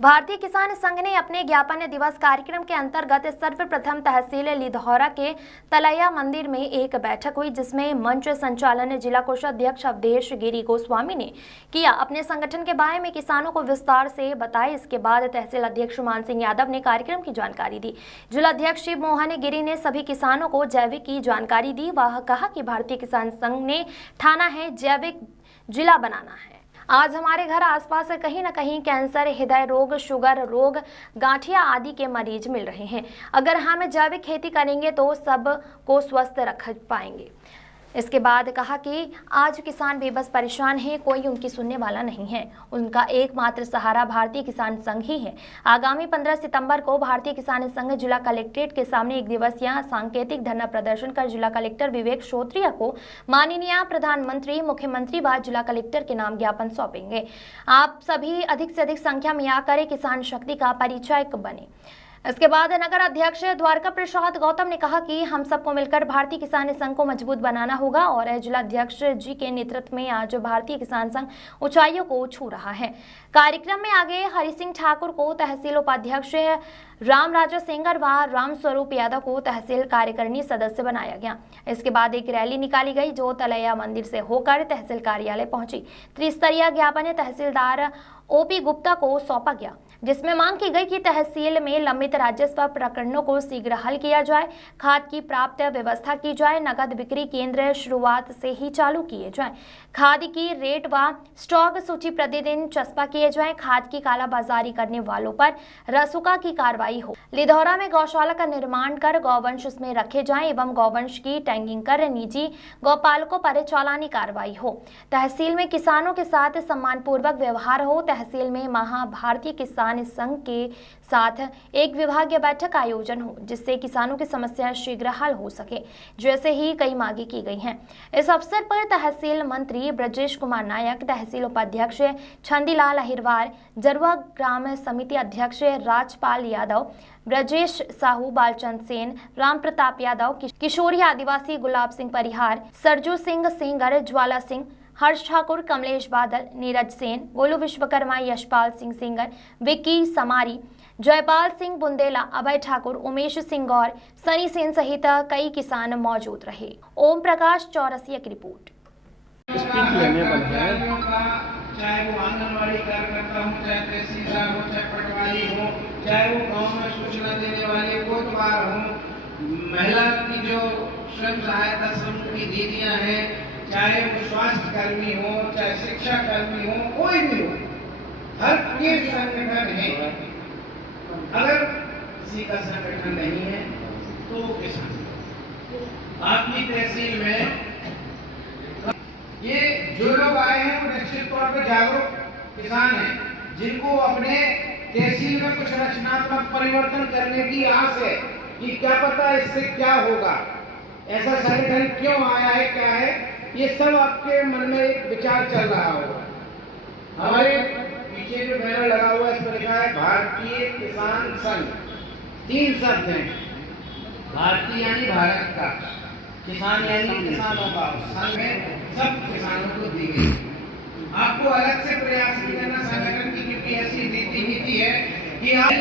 भारतीय किसान संघ ने अपने ज्ञापन दिवस कार्यक्रम के अंतर्गत सर्वप्रथम तहसील लिधौरा के तलैया मंदिर में एक बैठक हुई, जिसमें मंच संचालन जिला कोषाध्यक्ष अवधेश गिरी गोस्वामी ने किया। अपने संगठन के बारे में किसानों को विस्तार से बताया। इसके बाद तहसील अध्यक्ष मान सिंह यादव ने कार्यक्रम की जानकारी दी। जिला अध्यक्ष शिव मोहन गिरी ने सभी किसानों को जैविक की जानकारी दी। वह कहा कि भारतीय किसान संघ ने ठाना है जैविक जिला बनाना है। आज हमारे घर आसपास कहीं न कहीं कैंसर, हृदय रोग, शुगर रोग, गांठिया आदि के मरीज मिल रहे हैं। अगर हम जैविक खेती करेंगे तो सबको स्वस्थ रख पाएंगे। इसके बाद कहा कि आज किसान बेबस परेशान हैं, कोई उनकी सुनने वाला नहीं है। उनका एकमात्र सहारा भारतीय किसान संघ ही है। आगामी 15 सितंबर को भारतीय किसान संघ जिला कलेक्ट्रेट के सामने एक दिवसीय सांकेतिक धरना प्रदर्शन कर जिला कलेक्टर विवेक श्रोत्रिय को माननीय प्रधानमंत्री, मुख्यमंत्री व जिला कलेक्टर के नाम ज्ञापन सौंपेंगे। आप सभी अधिक से अधिक संख्या में आकर किसान शक्ति का परिचायक बने। इसके बाद नगर अध्यक्ष द्वारका प्रसाद गौतम ने कहा कि हम सबको मिलकर भारतीय किसान संघ को मजबूत बनाना होगा और जिला अध्यक्ष जी के नेतृत्व में आज भारतीय किसान संघ ऊंचाइयों को छू रहा है। कार्यक्रम में आगे हरि सिंह ठाकुर को तहसील उपाध्यक्ष, राम राजा सिंगर व राम स्वरूप यादव को तहसील कार्यकारिणी सदस्य बनाया गया। इसके बाद एक रैली निकाली गई जो तलैया मंदिर से होकर तहसील कार्यालय पहुंची। त्रिस्तरीय ज्ञापन तहसीलदार ओपी गुप्ता को सौंपा गया, जिसमें मांग की गई कि तहसील में लंबित राजस्व प्रकरणों को शीघ्र हल किया जाए, खाद की प्राप्त व्यवस्था की जाए, नकद बिक्री केंद्र शुरुआत से ही चालू किए जाए, खाद की रेट व स्टॉक सूची प्रतिदिन चस्पा किए जाए, खाद की कालाबाजारी करने वालों पर रसूखा की कार्रवाई हो, लिधौरा में गौशाला का निर्माण कर गौवंश उसमें रखे जाएं एवं गौवंश की टैगिंग कर निजी गौपालकों पर चालानी कार्रवाई हो, तहसील में किसानों के साथ सम्मानपूर्वक व्यवहार हो, तहसील में भारतीय किसान संघ के साथ एक विभागीय बैठक का आयोजन हो, जिससे किसानों की समस्या शीघ्र हल हो सके, जैसे ही कई मांगे की गई हैं। इस अवसर पर तहसील मंत्री ब्रजेश कुमार नायक, तहसील उपाध्यक्ष छंदीलाल अहिरवार, जरुआ ग्राम समिति अध्यक्ष राजपाल यादव, ब्रजेश साहू, बालचंद सेन, राम प्रताप यादव, किशोरी आदिवासी, गुलाब सिंह परिहार, सरजू सिंह सिंगर, ज्वाला सिंह, हर्ष ठाकुर, कमलेश बादल, नीरज सेन, गोलू विश्वकर्मा, यशपाल सिंह सिंगर, विक्की समारी, जयपाल सिंह बुंदेला, अभय ठाकुर, उमेश सिंह गौर, सनी सेन सहित कई किसान मौजूद रहे। ओम प्रकाश चौरसिया की रिपोर्ट। चाहे वो आंगनवाड़ी कार्यकर्ता हो, चाहे तहसीलदार हो, चाहे पटवारी हो, चाहे वो गांव में सूचना देने वाले कोतवाल हो, महिला की जो स्वयं सहायता समूह की दीदियां हैं, चाहे वो स्वास्थ्य कर्मी हो, चाहे शिक्षा कर्मी हो, कोई भी हो, हर के संगठन है। अगर किसी का संगठन नहीं है तो किसान आपकी तहसील में ये जो लोग आए हैं वो निश्चित तौर पर जागरूक किसान हैं, जिनको अपने तहसील में कुछ रचनात्मक परिवर्तन करने की आस है कि क्या पता इससे क्या होगा, ऐसा संगठन क्यों आया है, क्या है, ये सब आपके मन में एक विचार चल रहा होगा। हमारे पीछे जो बैनर लगा हुआ है इस पर लिखा है भारतीय किसान संघ। 3 शब्द हैं, भारतीय यानी भारत का, किसान यानी किसानों का, संघ में सब किसानों को दी गई। आपको अलग से प्रयास नहीं करना संगठन की, क्योंकि ऐसी रीति नीति है कि आप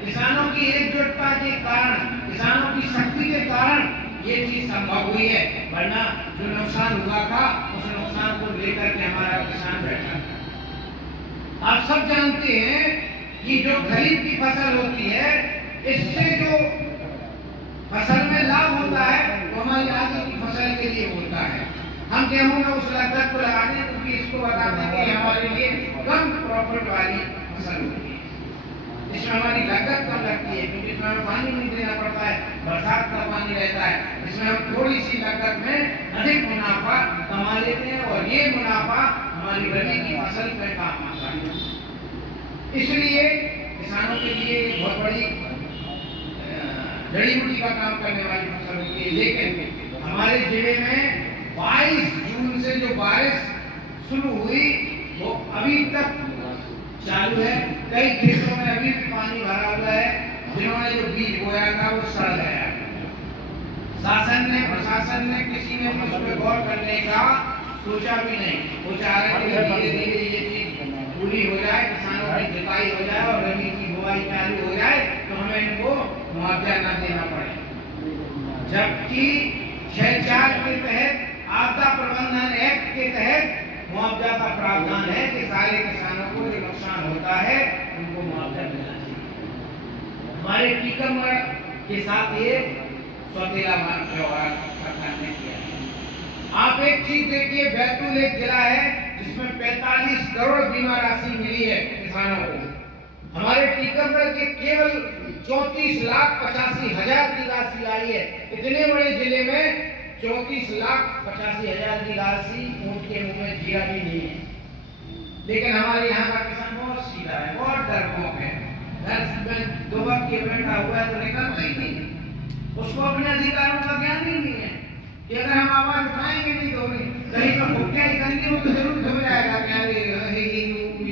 किसानों की एकजुटता के कारण, किसानों की शक्ति के कारण ये चीज संभव हुई है, वरना जो नुकसान हुआ था उस नुकसान को लेकर के हमारा किसान बैठा था। आप सब जानते हैं कि जो खरीफ की फसल होती है, इससे जो फसल में लाभ होता है वो हमारी आगे की फसल के लिए होता है। हम गेहूं में उस लागत को लगाते हैं क्योंकि इसको बताते हैं कि हमारे लिए कम प्रॉफिट वाली फसल होती है, इसमें हमारी लागत कम लगती है, क्योंकि इसमें हमें पानी नहीं देना पड़ता है, बरसात का पानी रहता है, इसमें हम थोड़ी सी लागत में अधिक मुनाफा कमा लेते हैं और ये मुनाफा हमारी रबी की फसल में काम आता है। इसलिए किसानों के लिए बहुत बड़ी जड़ी बूटी का काम करने वाली फसल होती है। लेकिन हमारे जिले में 22 जून से जो बारिश शुरू हुई वो अभी तक चालू है। कई खेतों में अभी भी पानी भरा हुआ है, जिन्होंने जो बीज बोया था वो सड़ गया। शासन ने, प्रशासन ने, किसी ने उस पर गौर करने का सोचा भी नहीं। वो चाह रहे थे धीरे धीरे ये चीज पूरी हो जाए, किसानों की जुताई हो जाए और मुआवजा न देना पड़े, जबकि 6(4) के तहत आपदा प्रबंधन एक्ट के तहत मुआवजा का प्रावधान है कि सारे किसानों को जो नुकसान होता है उनको मुआवजा मिलना चाहिए। हमारे टीकमगढ़ के साथ ये सौतेला व्यवहार सरकार ने किया है। आप एक चीज देखिए, बैतूल एक जिला है जिसमें 45 करोड़ बीमा राशि मिली है किसानों को। हमारे टीकमगढ़ के केवल 34,85,000 की राशि आई है। इतने बड़े जिले में 34,85,000 की राशि ऊंट के मुंह में जीरा भी नहीं है। लेकिन हमारे यहाँ का किसान बहुत सीधा है, बहुत डरपोक है। घर में 2 वक्त के बैठा हुआ है तो निकलता ही नहीं, उसको अपने अधिकारों का ज्ञान ही नहीं है कि अगर हम आवाज उठाएंगे नहीं तो कहीं पर भूखिया गंदी हो तो जरूर हो जाएगा।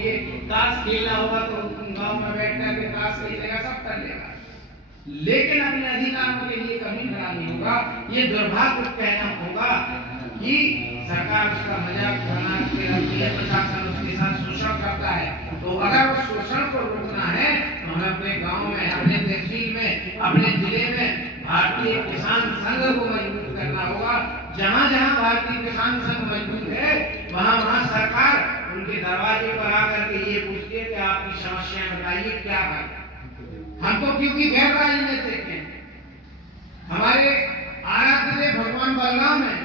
ये ताश खेलना होगा तो गांव में बैठ कर ताश खेलेगा, सब कर लेगा, लेकिन अपने अधिकारों के लिए कभी खड़ा नहीं होगा। ये दुर्भाग्य कहना होगा कि सरकार उसका मजाक बना के रखती है, प्रशासन उसके साथ शोषण करता है। तो अगर उस शोषण को रोकना है तो हमें अपने गांव में, अपने तहसील में, अपने जिले में भारतीय किसान संघ को मजबूत करना होगा। जहां जहां भारतीय किसान संघ मजबूत है वहां वहां सरकार उनके दरवाजे पर आकर के ये पूछती है कि आपकी समस्याएं बताइए क्या है। हम तो क्योंकि गैर राजनीतिक हैं, हमारे आराध्य देव भगवान बलराम है।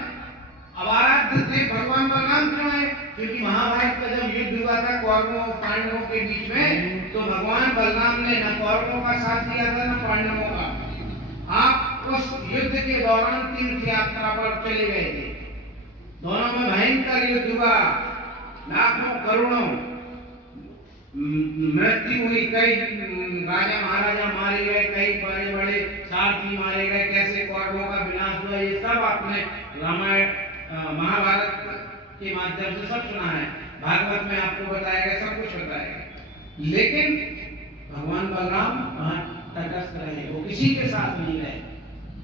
अब आराध्य देव भगवान बलराम क्यों है? क्योंकि महाभारत का जब युद्ध हुआ था कौरवों और पांडवों के बीच में, तो भगवान बलराम ने न कौरवों का साथ दिया था न पांडवों का। आप उस युद्ध के दौरान तीर्थ यात्रा पर चले गए थे, दोनों में भयंकर युद्ध हुआ, लाखों करोड़ों मृत्यु हुई, कई राजा महाराजा मारे गए, कई बड़े बड़े सारथी मारे गए, कैसे कौरवों का विनाश हुआ, ये सब आपने रामायण महाभारत के माध्यम से सब सुना है। भागवत में आपको बताया गया, सब कुछ बताया गया। लेकिन भगवान बलराम वहां तटस्थ रहे, वो किसी के साथ नहीं रहे,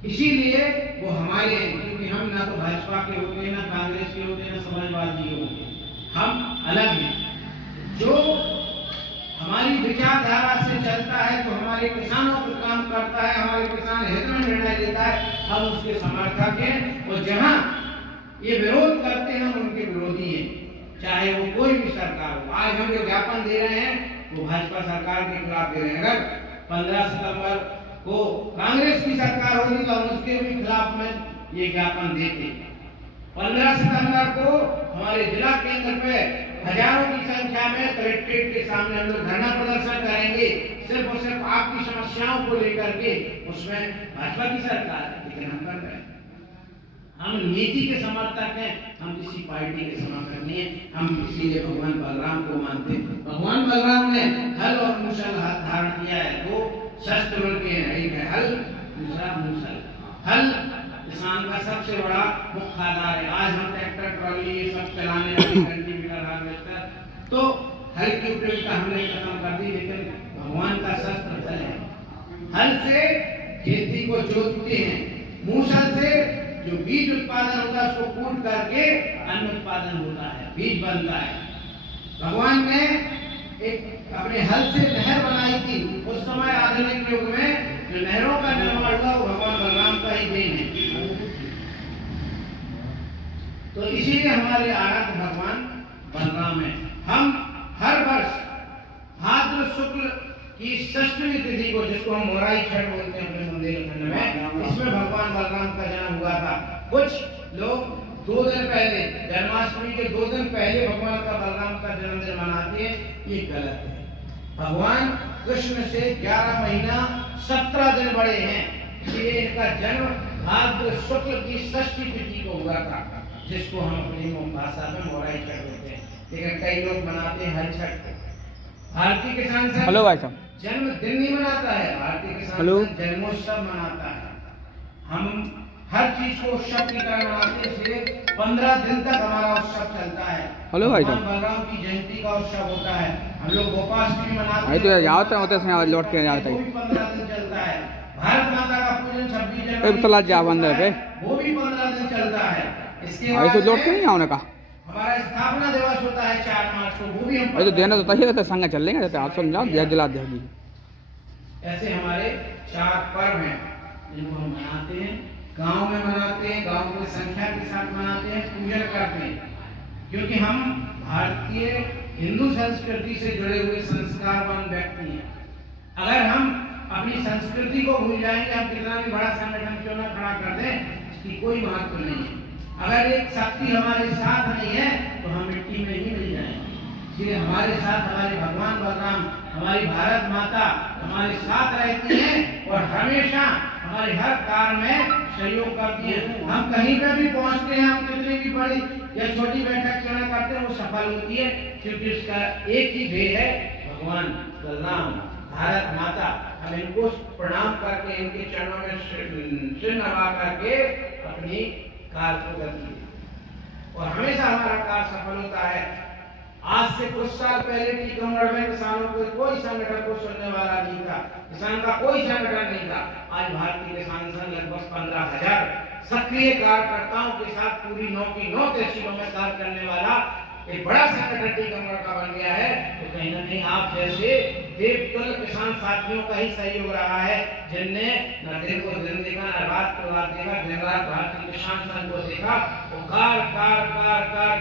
इसीलिए वो हमारे हैं। क्योंकि हम ना तो भाजपा के होते हैं, ना कांग्रेस के होते हैं, ना समाजवादी के होते हैं, हम अलग हैं। जो हमारी विचारधारा से चलता है, तो हमारे किसानों पर काम करता है, हमारे किसान हित में निर्णय लेता है, हम उसके समर्थक हैं। और जहां ये विरोध करते हैं हम उनके विरोधी हैं, चाहे वो कोई भी सरकार हो। आज हम जो ज्ञापन दे रहे हैं वो भाजपा सरकार के खिलाफ दे रहे हैं। अगर 15 सितंबर को कांग्रेस की सरकार होगी तो हम उसके भी खिलाफ में ये ज्ञापन देते। 15 सितंबर को हमारे जिला केंद्र पे हजारों की संख्या में कलेक्ट्रेट के सामने हम लोग धरना प्रदर्शन करेंगे, सिर्फ और सिर्फ आपकी समस्याओं को लेकर के। उसमें भाजपा की सरकार है, लेकिन हम कर रहे हैं, हम नीति के समर्थक हैं, हम किसी पार्टी के समर्थक नहीं है। हम इसीलिए भगवान बलराम को मानते हैं। भगवान बलराम ने हल और मूसल धारण किया है, वो शस्त्र बल के हैं, एक है हल, दूसरा मूसल। हल किसान का सबसे बड़ा मुख्य आधार है। आज हम ट्रैक्टर, ट्रॉली ये सब चलाने लगे, कल्टीवेटर, हार्वेस्टर, तो हल की उपयोगिता हमने खत्म कर दी। लेकिन भगवान का शस्त्र हल है। हल से खेती को जोतते हैं, मूसल से जो बीज उत्पादन होता है उसको कूट करके अन्न उत्पादन होता है, बीज बनता है। भगवान ने एक अपने हल से नहर बनाई थी। उस समय आधुनिक युग में जो नहरों का निर्माण हुआ वो भगवान बलराम का ही देन है। तो इसीलिए हमारे आराध्य भगवान बलराम है। हम हर वर्ष भाद्र शुक्ल की षष्ठी तिथि को, जिसको हम मोराई छठ बोलते हैं अपने बुंदेलखंड में, इसमें भगवान बलराम का जन्म हुआ था। कुछ लोग 2 दिन पहले, जन्माष्टमी के 2 दिन पहले भगवान का बलराम का जन्मदिन मनाते हैं, ये गलत है। भगवान कृष्ण से 11 महीना 17 दिन बड़े हैं, इसलिए इनका जन्म भाद्र शुक्ल की षष्ठी तिथि को हुआ था, जिसको हम अपनी भाषा में मोराई छठ बोलते हैं। लेकिन कई लोग मनाते हैं हर छठ को। भारतीय किसान संघ हेलो भाई साहब, जन्मदिन नहीं मनाता है, भारतीय किसान संघ जन्मोत्सव मनाता है। हम हर चीज को उत्सव की तरह मनाते हैं, इसलिए 15 दिन तक हमारा उत्सव चलता है। हेलो भाई साहब, बलराम की जयंती का उत्सव होता है। हम लोग गोपाष्टमी मनाते हैं, तो जाते हैं लौट के जाते हैं, 15 दिन चलता है। भारत माता का पूजन 26 जनवरी तला जा बंदर पे, वो भी 15 दिन चलता है। इसके ऐसे बाद लौट के नहीं आने का, हमारा स्थापना दिवस होता है 4 मार्च को, वो भी हम तो देना तो तही रहते संग चल लेंगे, आज समझाओ दिला देगी। ऐसे हमारे 4 पर्व हैं जिनको हम मनाते हैं, गांव में मनाते हैं, गांव में संख्या के साथ मनाते हैं, पूजन करते हैं, क्योंकि हम भारतीय हिंदू संस्कृति से जुड़े हुए संस्कारवान व्यक्ति हैं। अगर हम अपनी संस्कृति को भूल जाएंगे, हम कितना भी बड़ा संगठन क्यों न खड़ा कर दें, इसकी कोई महत्व नहीं है। अगर एक शक्ति हमारे साथ नहीं है तो हम मिट्टी में ही मिल जाएंगे। इसलिए हमारे साथ हमारे भगवान बलराम, हमारी भारत माता हमारे साथ रहती हैं और हमेशा हमारे हर कार्य में सहयोग करती है। हम कहीं पर भी पहुंचते हैं, हम कितनी भी बड़ी या छोटी बैठक क्यों न करते हैं, वो सफल होती है, क्योंकि उसका एक ही ध्येय है, भगवान बलराम, भारत माता। हम इनको प्रणाम करके, इनके चरणों में सिर नवा करके अपनी कार्य को करती है और हमेशा हमारा कार्य सफल होता है। आज से कुछ साल पहले टीकमगढ़ में किसानों को कोई संगठन को सुनने वाला नहीं था, किसान का कोई संगठन नहीं था। आज भारतीय किसान संघ लगभग 15,000 सक्रिय कार्यकर्ताओं के साथ पूरी 9 की 9 तहसीलों में कार्य करने वाला एक बड़ा संगठन टीकमगढ़ का बन गया है। तो कहीं न कहीं आप जैसे देवतुल्य किसान साथियों का ही सहयोग रहा है, जिनने न दिन को दिन देखा, न रात को रात देखा, दिन रात भारतीय किसान संघ को देखा, वो कार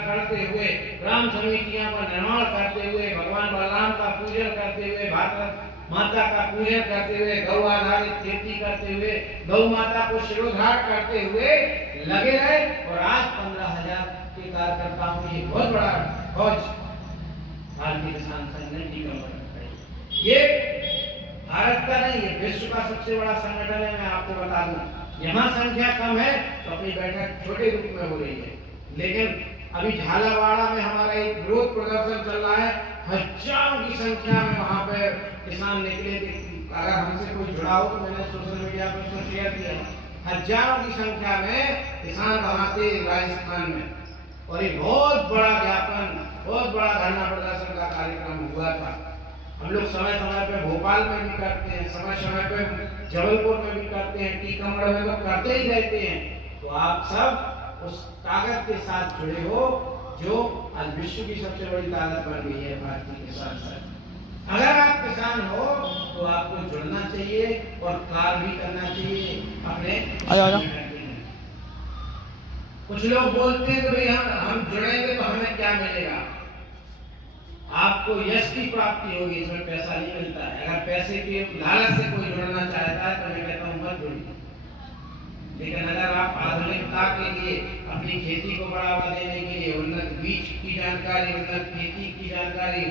करते हुए, ग्राम समितियों का निर्माण करते हुए, भगवान बलराम का पूजन करते हुए, भारत माता का पूजन करते हुए, गौ आधारित खेती करते हुए, गौ माता को शिरोधार करते हुए लगे रहे और आज 15,000 के कार्यकर्ताओं की एक बहुत बड़ा फौज भारतीय किसान संघ ने टीकमगढ़ में खड़ी। ये भारत का नहीं, ये विश्व का सबसे बड़ा संगठन है। मैं आपको बता दूं, यहाँ संख्या कम है तो अपनी बैठक छोटे रूप में हो रही है, लेकिन अभी झालावाड़ा में हमारा एक विरोध प्रदर्शन चल रहा है। हजारों की संख्या में वहां पे किसान निकले। अगर हमसे कोई जुड़ा हो तो मैंने सोशल मीडिया पर उसको शेयर किया। हजारों की संख्या में किसान वहां थे राजस्थान में, और एक बहुत बड़ा ज्ञापन, बहुत बड़ा धरना प्रदर्शन का कार्यक्रम हुआ था। हम लोग समय समय पे भोपाल में भी करते हैं, समय समय पे जबलपुर में भी करते हैं, टीकमगढ़ में तो करते ही रहते हैं। तो आप सब उस ताकत के साथ जुड़े हो जो आज विश्व की सबसे बड़ी ताकत बन गई है, भारतीय किसान संघ। अगर आप किसान हो तो आपको जुड़ना चाहिए और कार्य भी करना चाहिए अपने। कुछ लोग बोलते हैं कि भाई हम जुड़ेंगे तो हमें क्या मिलेगा? आपको यश की प्राप्ति होगी, इसमें पैसा नहीं मिलता है। अगर पैसे के लालच से कोई जुड़ना चाहता है तो मैं कहता हूँ मत जुड़िए। लेकिन अगर आप आधुनिकता के लिए, अपनी खेती को बढ़ावा देने के लिए, उन्नत बीज की जानकारी, उन्नत खेती की जानकारी,